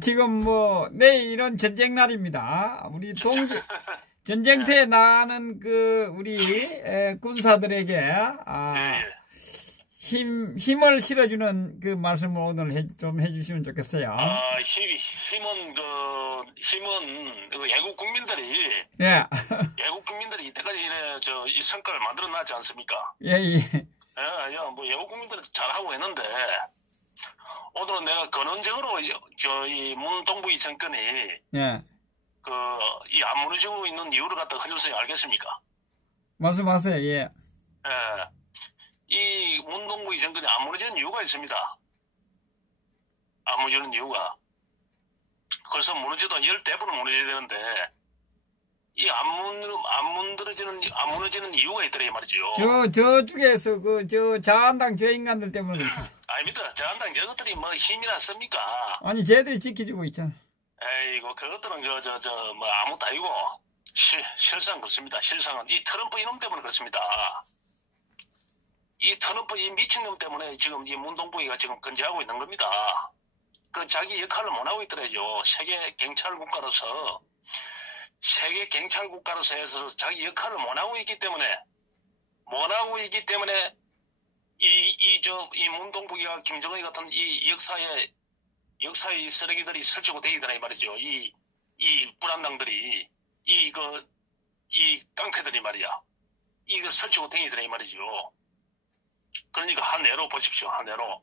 지금 뭐 내일은 전쟁 날입니다. 우리 전쟁터에 나가는 우리 군사들에게 예. 힘을 실어주는 그 말씀을 오늘 좀 해주시면 좋겠어요. 힘은 외국 국민들이 예. 외국 국민들이 이때까지 이 성과를 만들어 놨지 않습니까? 예. 뭐 외국 국민들이 잘하고 있는데 오늘은 내가 근원적으로 이 문동부의 정권이 예. 이 안 무너지고 있는 이유를 갖다가 흔들어서 알겠습니까? 말씀하세요. 예. 예. 이 문동부의 정권이 안 무너지는 이유가 있습니다. 안 무너지는 이유가. 그래서 무너져도 10배는 무너져야 되는데, 안 무너지는 이유가 있더라, 이 말이죠. 저쪽에서 자한당 저 인간들 때문에. 아닙니다. 자한당 저것들이 뭐 힘이나 씁니까? 아니, 쟤들이 지켜주고 있잖아. 에이고, 그것들은 아무것도 아니고, 실상 그렇습니다. 실상은. 이 트럼프 이놈 때문에 그렇습니다. 이 트럼프 이 미친놈 때문에 지금 이 문동부가 지금 건재하고 있는 겁니다. 자기 역할을 못하고 있더라죠. 세계 경찰 국가로서 해서 자기 역할을 못하고 있기 때문에 이 문동부가 김정은 같은 이 역사의 쓰레기들이 설치고 대기더라 이 말이죠. 이 불안당들이 이 깡패들이 말이야. 이거 설치고 대기더라 이 말이죠. 그러니까 한 애로 보십시오. 한 애로.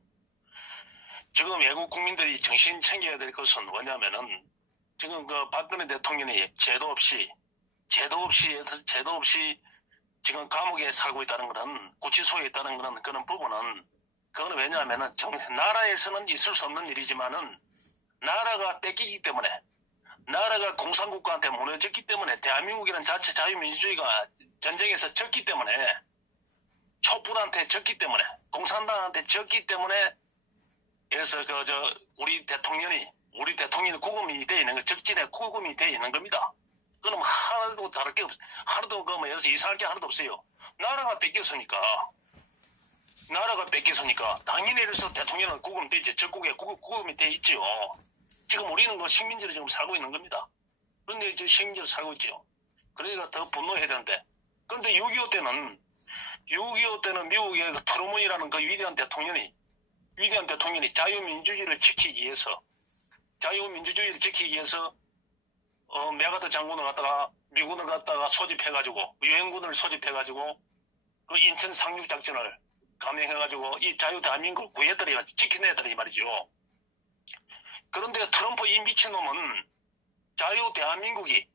지금 외국 국민들이 정신 챙겨야 될 것은 뭐냐면은 지금 박근혜 대통령이 제도 없이 지금 감옥에 살고 있다는 거는 구치소에 있다는 거는 그런 부분은 그거는 왜냐하면은 나라에서는 있을 수 없는 일이지만은 나라가 뺏기기 때문에 나라가 공산국가한테 무너졌기 때문에 대한민국이라는 자체 자유민주주의가 전쟁에서 졌기 때문에 촛불한테 졌기 때문에 공산당한테 졌기 때문에 그래서 우리 대통령이 구금이 돼 있는 거 적진에 구금이 돼 있는 겁니다. 그럼 하나도 다를 게 하나도 그래서 이상할 게 하나도 없어요. 나라가 뺏겼으니까 당연히 그래서 대통령은 구금돼 있죠. 적국에 구금이 돼 있죠. 지금 우리는 식민지로 지금 살고 있는 겁니다. 그런데 이제 식민지로 살고 있죠. 그러니까 더 분노해야 되는데 그런데 6.25 때는 미국의 트루먼이라는 위대한 대통령이 자유민주주의를 지키기 위해서 메가더 장군을 갖다가 미군을 갖다가 소집해가지고 유엔군을 소집해가지고 인천 상륙작전을 감행해가지고 이 자유 대한민국을 구해드려야 지켜내더라 이 말이죠. 그런데 트럼프 이 미친놈은 자유 대한민국이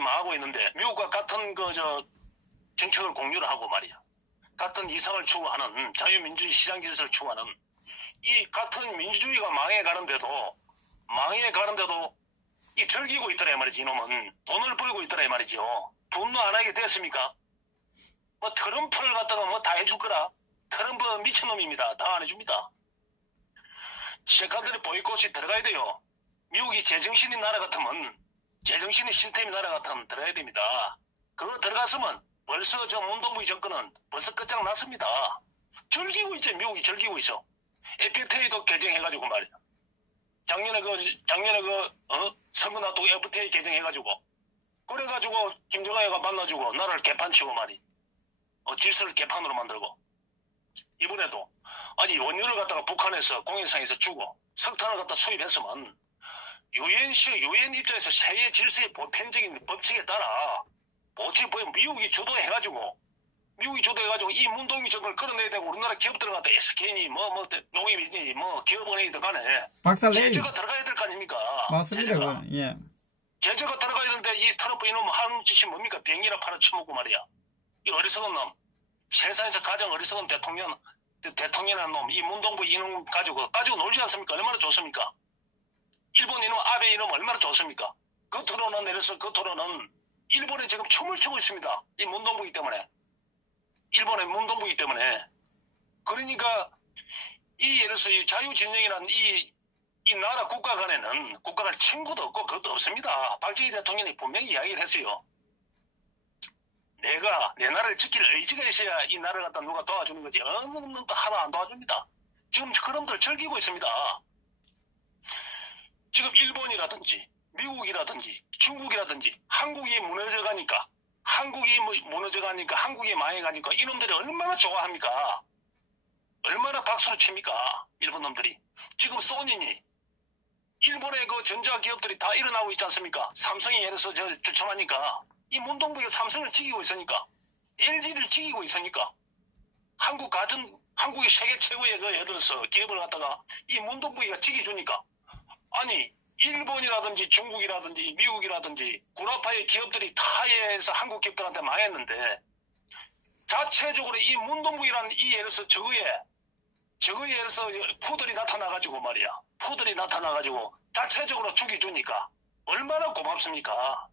망하고 있는데 미국과 같은 정책을 공유를 하고 말이야. 같은 이상을 추구하는 자유민주주의 시장 질서를 추구하는 이 같은 민주주의가 망해가는데도 이 즐기고 있더라 이 말이지. 이놈은 돈을 벌고 있더라 이 말이죠. 분노 안 하게 됐습니까? 트럼프를 갖다가 다 해줄 거라. 트럼프 미친놈입니다. 다 안 해줍니다. 시작한들이 보이콧이 들어가야 돼요. 미국이 제정신인 나라 같으면 제정신의 시스템이 나라 같으면 들어가야 됩니다. 그거 들어갔으면 벌써 문동부의 정권은 벌써 끝장났습니다. 즐기고 있죠. 미국이 즐기고 있어. FTA도 개정해가지고 말이야. 작년에 선거 놔두고 FTA 개정해가지고 그래가지고 김정은이가 만나주고 나라를 개판치고 말이 질서를 개판으로 만들고 이번에도 원유를 갖다가 북한에서 공해상에서 주고 석탄을 갖다 수입했으면 유엔 입장에서 세계 질서의 보편적인 법칙에 따라 미국이 주도해가지고 이 문동부 정권을 끌어내야 되고 우리나라 기업들 갖다 SK니 농협이니 기업은행이든 간에 제재가 들어가야 될 거 아닙니까? 맞습니다. 예. 제재가 들어가야 되는데 이 트럼프 이놈 하는 짓이 뭡니까? 병이나 팔아쳐먹고 말이야. 이 어리석은 놈. 세상에서 가장 어리석은 대통령이라는 놈. 이 문동부 이놈 가지고 놀지 않습니까? 얼마나 좋습니까? 일본 이놈 아베 이놈 얼마나 좋습니까? 겉으로는 일본에 지금 춤을 추고 있습니다. 이 문동부이기 때문에. 일본의 문동부이기 때문에. 그러니까 예를 들어서 이 자유진영이라는 이 나라 국가 간에는 국가 간 친구도 없고 그것도 없습니다. 박정희 대통령이 분명히 이야기를 했어요. 내가 내 나라를 지킬 의지가 있어야 이 나라를 갖다 누가 도와주는 거지. 어느 놈도 하나 안 도와줍니다. 지금 그놈들 즐기고 있습니다. 지금 일본이라든지 미국이라든지 중국이라든지 한국이 무너져가니까 한국이 망해가니까 이놈들이 얼마나 좋아합니까? 얼마나 박수를 칩니까? 일본 놈들이. 지금 소니니 일본의 그 전자기업들이 다 일어나고 있지 않습니까? 삼성이 예를 들어서 주춤하니까 이 문동부가 삼성을 지키고 있으니까 LG를 지키고 있으니까 한국이 세계 최고의 그 예를 들어서 기업을 갖다가 이 문동부가 지켜주니까 아니 일본이라든지 중국이라든지 미국이라든지 구라파의 기업들이 타해에서 한국 기업들한테 망했는데 자체적으로 이 문동부라는 이 예를 들어서 저거에 예를 들어서 푸들이 나타나가지고 말이야. 푸들이 나타나가지고 자체적으로 죽여주니까 얼마나 고맙습니까?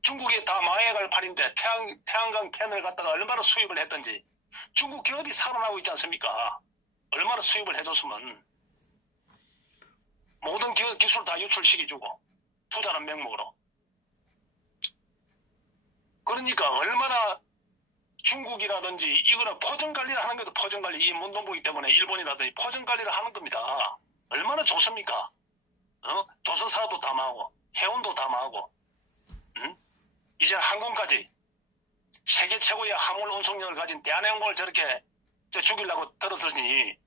중국에 다 망해갈 판인데 태양광 패널 갖다가 얼마나 수입을 했던지 중국 기업이 살아나고 있지 않습니까? 얼마나 수입을 해줬으면 모든 기술 다 유출시켜주고 투자는 명목으로. 그러니까 얼마나 중국이라든지 이거는 포정관리를 하는 것도 포정관리 이 문동부이기 때문에 일본이라든지 포정관리를 하는 겁니다. 얼마나 좋습니까? 조선사도 다 망하고 해운도 다 망하고 이제 항공까지 세계 최고의 화물 운송력을 가진 대한항공을 저렇게 죽이려고 들었으니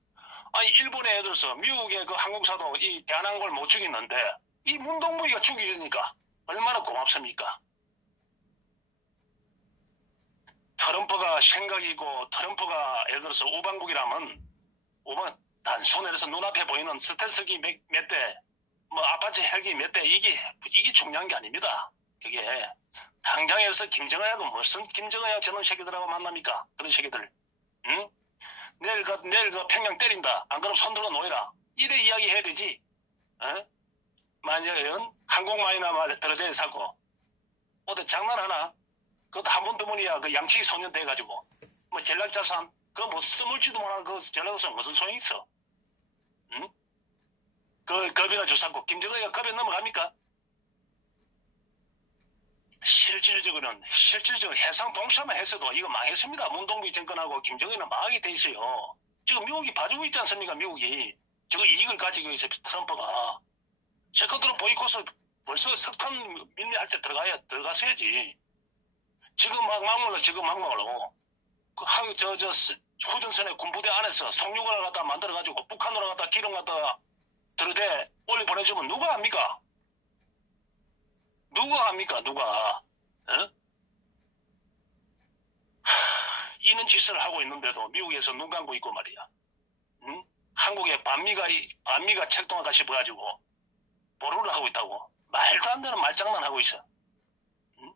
아니 일본에 예를 들어서 미국의 그 항공사도 이 대한항공을 못 죽이는데 이 문동부가 죽이니까 얼마나 고맙습니까? 트럼프가 생각이고 트럼프가 예를 들어서 우방국이라면 단순해서 눈앞에 보이는 스텔스기 몇 대, 뭐 아파치 헬기 몇 대 이게 중요한 게 아닙니다. 그게 당장에서 김정은하고 무슨 김정은하고 저런 새끼들하고 만납니까? 그런 새끼들. 응? 내일 그 평양 때린다. 안 그러면 손들어 놓이라. 이래 이야기 해야 되지. 만약에 항공마이나 들어대서 사고 어디 장난하나? 그것도 한 번 두 번이야. 그 양치기 소년 돼가지고 뭐 전략자산 그거 뭐 써먹지도 못하는 그 전략자산 무슨 소용이 있어? 응? 그 겁이나 주사고 김정은이가 겁에 넘어갑니까? 실질적으로 해상 동시만 했어도 이거 망했습니다. 문동부 정권하고 김정은은 망하게 돼 있어요. 지금 미국이 봐주고 있지 않습니까? 미국이 저거 이익을 가지고 있어. 트럼프가 세컨드로 보이콧을 벌써 석탄 밀매할 때 들어갔어야지. 지금 막 막말로 그 후전선의 군부대 안에서 송유관을 갖다 만들어가지고 북한으로 갖다 기름 갖다가 들어대 올려 보내주면 누가 합니까? 누가? 이런 짓을 하고 있는데도 미국에서 눈 감고 있고 말이야. 응? 한국에 반미가 책동아가 씹어가지고 보루를 하고 있다고. 말도 안 되는 말장난 하고 있어. 응?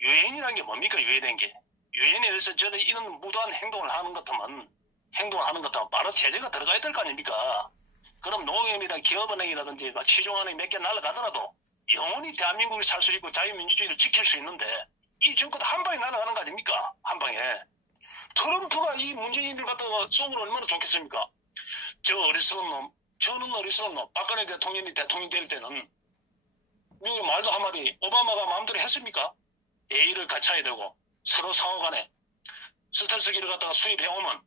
유엔이라는 게 뭡니까? 유엔인 게. 유엔에 대해서 저는 이런 무도한 행동을 하는 것 같으면 바로 제재가 들어가야 될 거 아닙니까? 그럼 농협이나 기업은행이라든지 시중은행 몇 개 날아가더라도 영원히 대한민국을 살 수 있고 자유민주주의를 지킬 수 있는데 이 정권 한 방에 날아가는 거 아닙니까? 한 방에. 트럼프가 이 문재인을 갖다가 쏘면 얼마나 좋겠습니까? 저는 어리석은 놈. 박근혜 대통령이 대통령 될 때는 미국의 말도 한마디 오바마가 마음대로 했습니까? A를 갖춰야 되고 서로 상호간에 스텔스기를 갖다가 수입해오면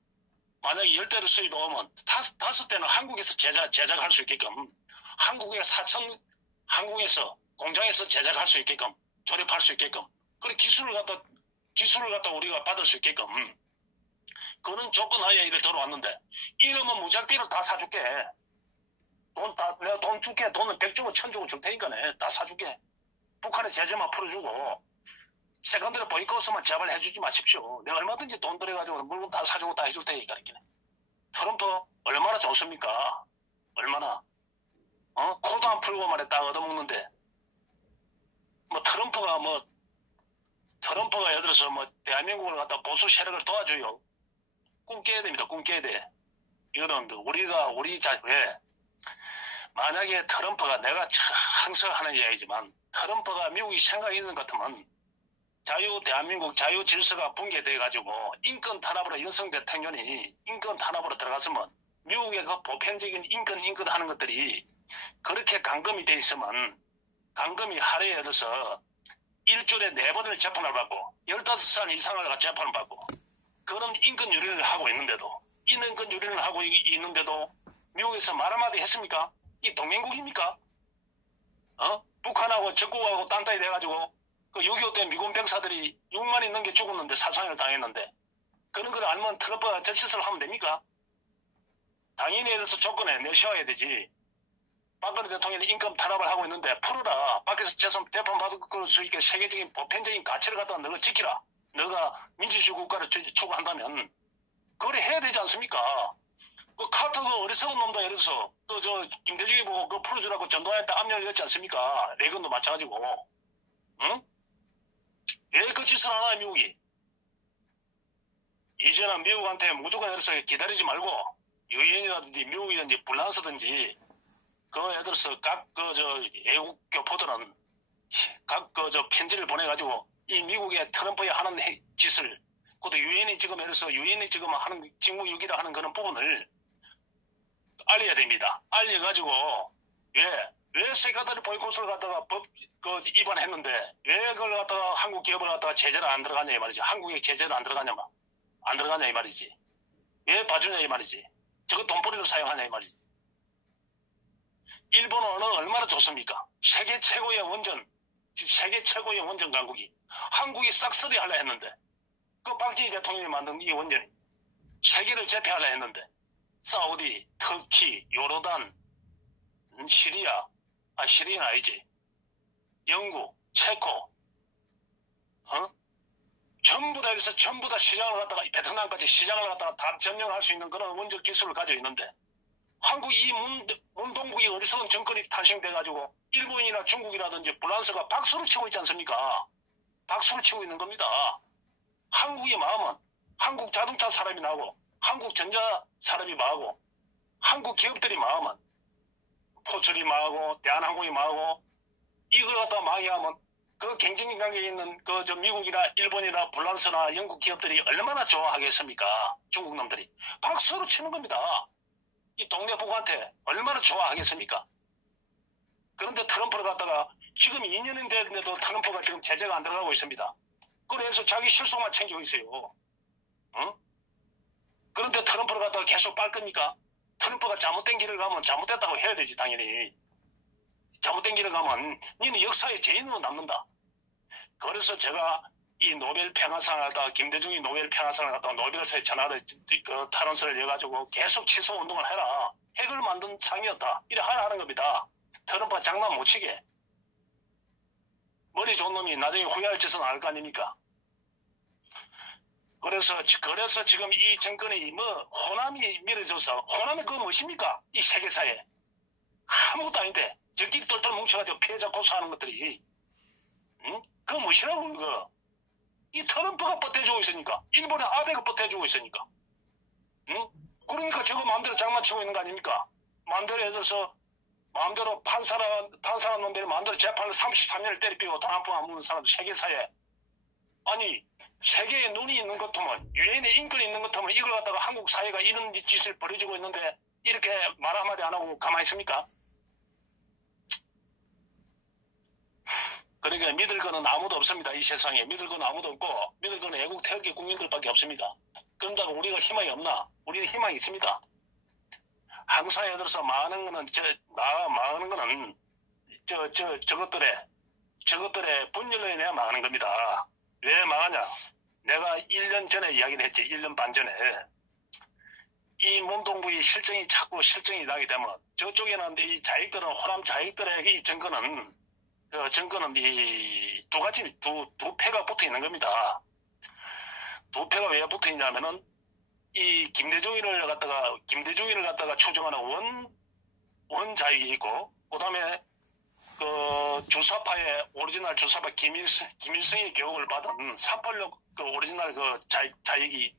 만약에 10대를 수입해오면 5대는 한국에서 제작할 수 있게끔 한국에서 공장에서 제작할 수 있게끔 조립할 수 있게끔 그래 기술을 갖다 우리가 받을 수 있게끔 그런 조건 하에 이래 들어왔는데 이러면 무작비로 다 사줄게. 내가 돈 줄게. 돈은 100주고 1000주고 줄 테니까네. 다 사줄게. 북한의 제재만 풀어주고 세컨드로 보이콧만 제발 해주지 마십시오. 내가 얼마든지 돈 들여가지고 물건 다 사주고 다 해줄 테니까. 트럼프 얼마나 좋습니까? 얼마나. 코도 안 풀고 말에 딱 얻어먹는데 트럼프가 예를 들어서 대한민국을 갖다 보수 세력을 도와줘요. 꿈 깨야 됩니다. 꿈 깨야 돼. 이거는 왜 만약에 트럼프가 내가 항상 하는 이야기지만 트럼프가 미국이 생각이 있는 것 같으면 대한민국 자유 질서가 붕괴돼가지고 인권 탄압으로 윤석 대통령이 인권 탄압으로 들어갔으면 미국의 그 보편적인 인권 하는 것들이 그렇게 감금이 돼 있으면 감금이 하루에 예를 들어서 일주일에 4번을 재판을 받고 15살 이상을 재판을 받고 그런 인권 유린을 하고 있는데도 미국에서 말 한마디 했습니까? 이 동맹국입니까? 북한하고 적국하고 딴따이 돼가지고 그 6.25 때 미군 병사들이 6만이 넘게 죽었는데 사상을 당했는데 그런 걸 알면 트럼프가 저짓을 하면 됩니까? 당연히 대해서 조건에 내셔야 되지. 박근혜 대통령이 임금 탄압을 하고 있는데 풀어라. 밖에서 재산 대판 받을 수 있게 세계적인 보편적인 가치를 갖다가 너가 지키라. 너가 민주주의 국가를 추구한다면 그걸 해야 되지 않습니까? 그 카터 그 어리석은 놈도 예를 들어서 김대중이 보고 그 풀어주라고 전두환한테 압력을 넣지 않습니까? 레건도 마찬가지고. 응? 왜 그 짓을 안 하나 미국이? 이제는 미국한테 무조건 예를 들어서 기다리지 말고 유엔이라든지 미국이든지 불란서든지 그 예를 들어서 각 애국 교포들은 각 편지를 보내가지고 이 미국의 트럼프에 하는 짓을 그것도 유엔이 지금 예를 들어서 유엔이 지금 하는 직무유기라 하는 그런 부분을 알려야 됩니다. 알려가지고 왜 세가다리 보이콧을 갖다가 입안했는데 왜 그걸 갖다가 한국 기업을 갖다가 제재를 안 들어가냐 이 말이지. 한국에 제재를 안 들어가냐 이 말이지. 왜 봐주냐 이 말이지. 저거 돈벌이로 사용하냐 이 말이지. 일본 언어 얼마나 좋습니까? 세계 최고의 원전 강국이 한국이 싹쓸이 하려 했는데 그 박정희 대통령이 만든 이 원전이 세계를 제패하려 했는데 사우디, 터키, 요르단, 시리아는 아니지. 영국, 체코, 전부 다 여기서 전부 다 시장을 갖다가 베트남까지 시장을 갖다가 다 점령할 수 있는 그런 원적 기술을 가지고 있는데 한국 이 문동국이 어리석은 정권이 탄생돼가지고 일본이나 중국이라든지 불란서가 박수를 치고 있지 않습니까? 박수를 치고 있는 겁니다. 한국의 마음은 한국 자동차 사람이 나고 한국 전자 사람이 망하고 한국 기업들이 망하면 포철이 망하고 대한항공이 망하고 이걸 갖다 망해하면 그 경쟁 관계에 있는 미국이나 일본이나 불란서나 영국 기업들이 얼마나 좋아하겠습니까? 중국 놈들이 박수로 치는 겁니다. 이 동네 북한테 얼마나 좋아하겠습니까? 그런데 트럼프를 갖다가 지금 2년이 됐는데도 트럼프가 지금 제재가 안 들어가고 있습니다. 그래서 자기 실속만 챙기고 있어요. 그런데 트럼프를 갖다가 계속 빨 겁니까? 트럼프가 잘못된 길을 가면 잘못됐다고 해야 되지 당연히. 잘못된 길을 가면 니는 역사의 죄인으로 남는다. 그래서 제가 이 노벨 평화상을 갖다가 김대중이 노벨 평화상을 갖다가 노벨상에 전화를 탄원서를 해가지고 계속 취소 운동을 해라. 핵을 만든 상이었다. 이래 하는 겁니다. 트럼프가 장난 못 치게. 머리 좋은 놈이 나중에 후회할 짓은 안 할 거 아닙니까? 그래서 지금 이 정권이 호남이 밀어져서 호남이 그거 무엇입니까? 이 세계사에 아무것도 아닌데 저끼리 똘똘 뭉쳐가지고 피해자 고소하는 것들이 그거 무엇이라고 그거. 이 트럼프가 뻗대주고 있으니까 일본의 아베가 뻗대주고 있으니까 그러니까 저거 마음대로 장난치고 있는 거 아닙니까? 마음대로 예를 들어서 마음대로 판사라는 놈들이 마음대로 재판을 33년을 때리고 돈 한 푼 안 먹는 사람도 세계사에 아니 세계에 눈이 있는 것 같으면 유엔에 인권이 있는 것 같으면 이걸 갖다가 한국 사회가 이런 짓을 벌여주고 있는데 이렇게 말 한마디 안 하고 가만히 있습니까? 그러니까 믿을 거는 아무도 없습니다. 이 세상에 믿을 거는 아무도 없고 믿을 거는 애국 태극기 국민들밖에 없습니다. 그런다고 우리가 희망이 없나? 우리는 희망이 있습니다. 항상 예를 들어서 망하는 거는 저것들의 분열로 인해 망하는 겁니다. 왜 망하냐? 내가 1년 전에 이야기를 했지. 1년 반 전에. 이 문동부의 자꾸 실정이 나게 되면 저쪽에는 이 자익들은 호남 자익들의 이 정권은 이 두 패가 붙어 있는 겁니다. 두 패가 왜 붙어 있냐면은 이 김대중이를 갖다가 추종하는 원자익이 있고 그다음에 주사파의 오리지널 주사파 김일성의 교육을 받은 386 오리지널 자익이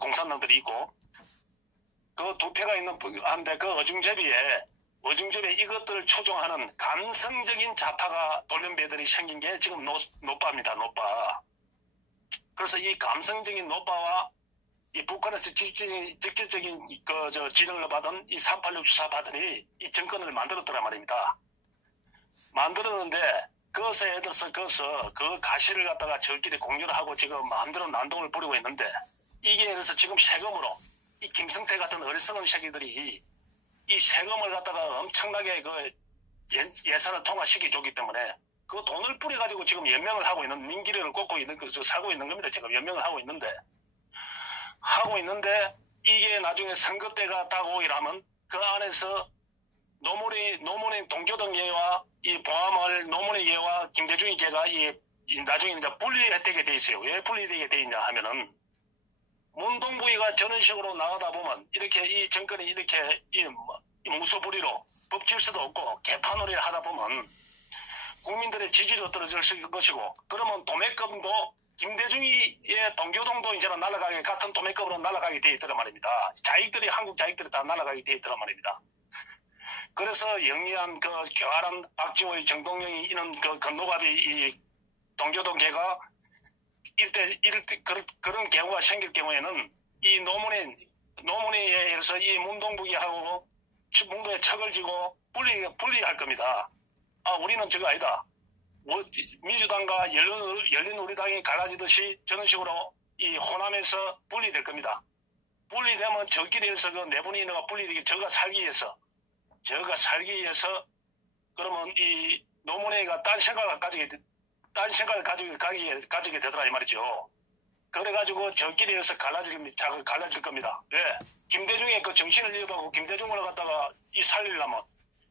공산당들이 있고 그 두 패가 있는 한데 그 어중제비에 이것들을 추종하는 감성적인 좌파가 돌연배들이 생긴 게 지금 노빠입니다. 노빠. 그래서 이 감성적인 노빠와 이 북한에서 직접적인 지령을 받은 이 386 주사파들이 이 정권을 만들었더란 말입니다. 만들었는데 그것에 예를 들어서 그 가시를 갖다가 저끼리 공유를 하고 지금 마음대로 난동을 부리고 있는데 이게 예를 들어서 지금 세금으로 이 김성태 같은 어리석은 새끼들이 이 세금을 갖다가 엄청나게 그 예산을 통과시켜줬기 때문에 그 돈을 뿌려가지고 지금 연명을 하고 있는, 민기를 꽂고 있는, 살고 있는 겁니다. 지금 연명을 하고 있는데 이게 나중에 선거 때가 다가오기라면 그 안에서 노무현 동교동 계와 이 봉화마을 노무현 계와 김대중이 계가 나중에 이제 분리되게 돼 있어요. 왜 분리되게 돼 있냐 하면은 문동부위가 저런 식으로 나가다 보면 이렇게 이 정권이 이렇게 무소불위로 법 질서도 없고 개판놀이를 하다 보면 국민들의 지지도 떨어질 것이고, 그러면 도매금도 김대중이의 동교동도 이제는 날아가게, 같은 도매금으로 날아가게 돼 있더란 말입니다. 한국 자익들이 다 날아가게 돼 있더란 말입니다. 그래서 영리한 그 교활한 박지호의 정동영이 이런 그 건노갑이 이 동교동계가 그런 경우가 생길 경우에는 이 노무현에 의해서 이 문동부기하고 문동에 척을 지고 분리할 겁니다. 우리는 저거 아니다. 민주당과 열린우리당이 갈라지듯이 저런 식으로 이 호남에서 분리될 겁니다. 분리되면 저끼리에서 그 내분이 있는 거 분리되기, 저가 살기 위해서 그러면 이 노무현이가 딴 생각을 가지게 되더라 이 말이죠. 그래가지고 저끼리에서 갈라질 겁니다. 왜? 김대중의 그 정신을 이어가고 김대중을 갖다가 살리려면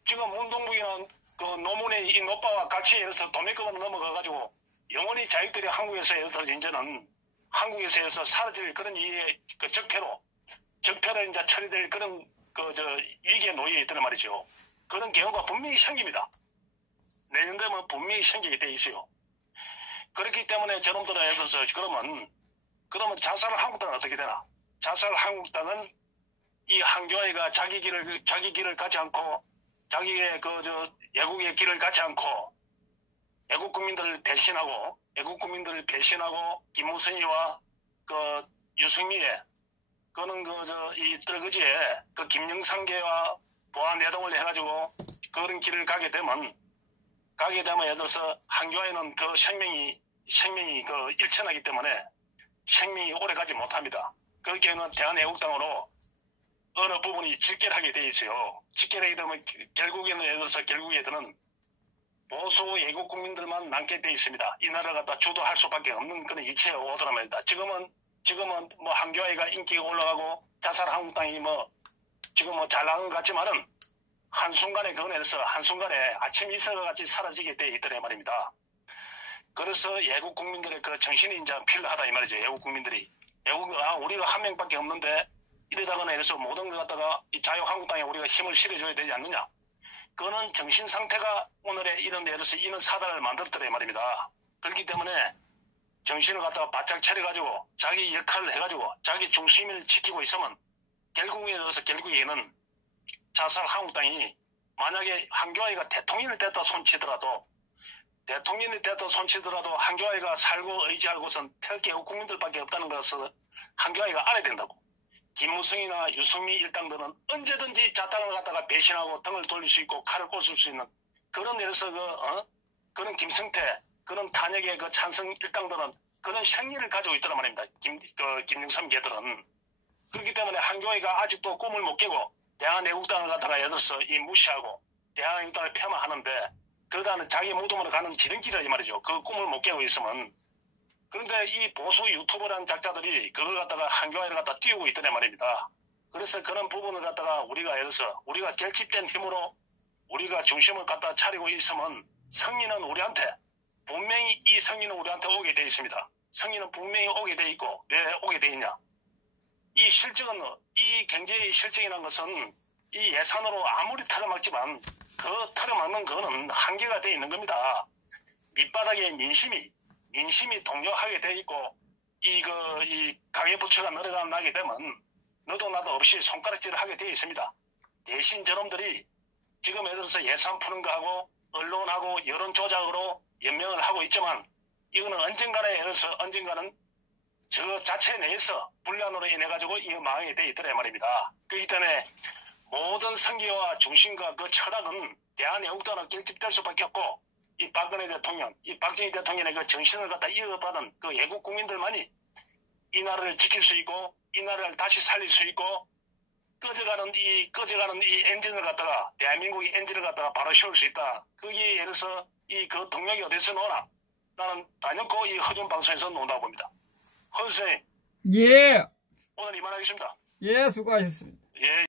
지금 문동부기는 그 노무현의 이 노빠와 같이 해서 도매금으로 넘어가가지고 영원히 자익들이 한국에서 이제는 한국에서 사라질 그런 그 적폐로 이제 처리될 그런 위기에 놓여 있다는 말이죠. 그런 경우가 분명히 생깁니다. 내년 되면 분명히 생기게 돼 있어요. 그렇기 때문에 저놈들은 예를 들어서 그러면 자살 한국당은 어떻게 되나? 자살 한국당은 이 한교아이가 자기 길을 가지 않고 자기의 애국의 길을 가지 않고 애국 국민들을 배신하고 김무성이와 그 유승미의 이 떨거지에 그 김영삼계와 보안내동을 해가지고 그런 길을 가게 되면 예를 들어서 한교아이는 그 생명이 일천하기 때문에 생명이 오래가지 못합니다. 그렇게는 대한애국당으로 어느 부분이 직결하게 돼 있어요. 직결하게 되면 결국에는 예를 들어서 결국에는 보수 애국 국민들만 남게 돼 있습니다. 이 나라를 갖다 주도할 수밖에 없는 그런 이치에 오더란 말입니다. 지금은 뭐 한교아이가 인기가 올라가고 자살 한국당이 지금 잘 나간 것 같지만은 한순간에 아침 이슬과 같이 사라지게 돼 있더란 말입니다. 그래서 애국 국민들의 그 정신이 이제 필요하다 이 말이죠. 애국 국민들이. 우리가 한 명밖에 없는데 이러다가는 해서 모든 걸 갖다가 이 자유한국당에 우리가 힘을 실어줘야 되지 않느냐. 그거는 정신 상태가 오늘의 이런 데에서 이런 사단을 만들었더라 말입니다. 그렇기 때문에 정신을 갖다가 바짝 차려가지고 자기 역할을 해가지고 자기 중심을 지키고 있으면 결국에는 자살 한국당이 만약에 한교아이가 대통령이 됐다 손치더라도 한교아이가 살고 의지하고선 특히 국민들밖에 없다는 것을 한교아이가 알아야 된다고. 김무성이나 유승미 일당들은 언제든지 자당을 갖다가 배신하고 등을 돌릴 수 있고 칼을 꽂을 수 있는 그런 예로서 그런 김성태 그런 탄핵의 그 찬성 일당들은 그런 생리를 가지고 있더란 말입니다. 김영삼 개들은. 그렇기 때문에 한교아이가 아직도 꿈을 못 깨고 대한애국당을 갖다가 예를 들어서 무시하고 대한애국당을 폄하하는데 그러다는 자기 무덤으로 가는 지름길이라 이 말이죠. 그 꿈을 못 깨고 있으면. 그런데 이 보수 유튜버라는 작자들이 그걸 갖다가 한교아이를 갖다 띄우고 있더란 말입니다. 그래서 그런 부분을 갖다가 우리가 예를 들어서 우리가 결집된 힘으로 우리가 중심을 갖다 차리고 있으면 승리는 우리한테 분명히 이 승리는 우리한테 오게 돼 있습니다. 승리는 분명히 오게 돼 있고 왜 오게 돼 있냐? 이 실적은 이 경제의 실적이라는 것은 이 예산으로 아무리 털어막지만 그 털어막는 거는 한계가 돼 있는 겁니다. 밑바닥에 민심이 동요하게 돼 있고 이 가계부채가 늘어나게 되면 너도 나도 없이 손가락질을 하게 돼 있습니다. 대신 저놈들이 지금 예를 들어서 예산 푸는 거하고 언론하고 여론 조작으로 연명을 하고 있지만 이거는 언젠가는 저 자체 내에서 분란으로 인해 가지고 이거 망하게 돼 있더라 말입니다. 그렇기 때문에 모든 선교와 중심과 그 철학은 대한애국당으로 결집될 수밖에 없고 이 박근혜 대통령, 이 박정희 대통령의 그 정신을 갖다 이어받은 그 애국 국민들만이 이 나라를 지킬 수 있고 이 나라를 다시 살릴 수 있고 꺼져가는 이 엔진을 갖다가, 대한민국의 엔진을 갖다가 바로 세울 수 있다. 거기에 예를 들어서 그 동력이 어디서 나오나? 나는 단연코 이 허준 방송에서 논다고 봅니다. 허준 선생님. 예. 오늘 이만하겠습니다. 예, 수고하셨습니다. 예.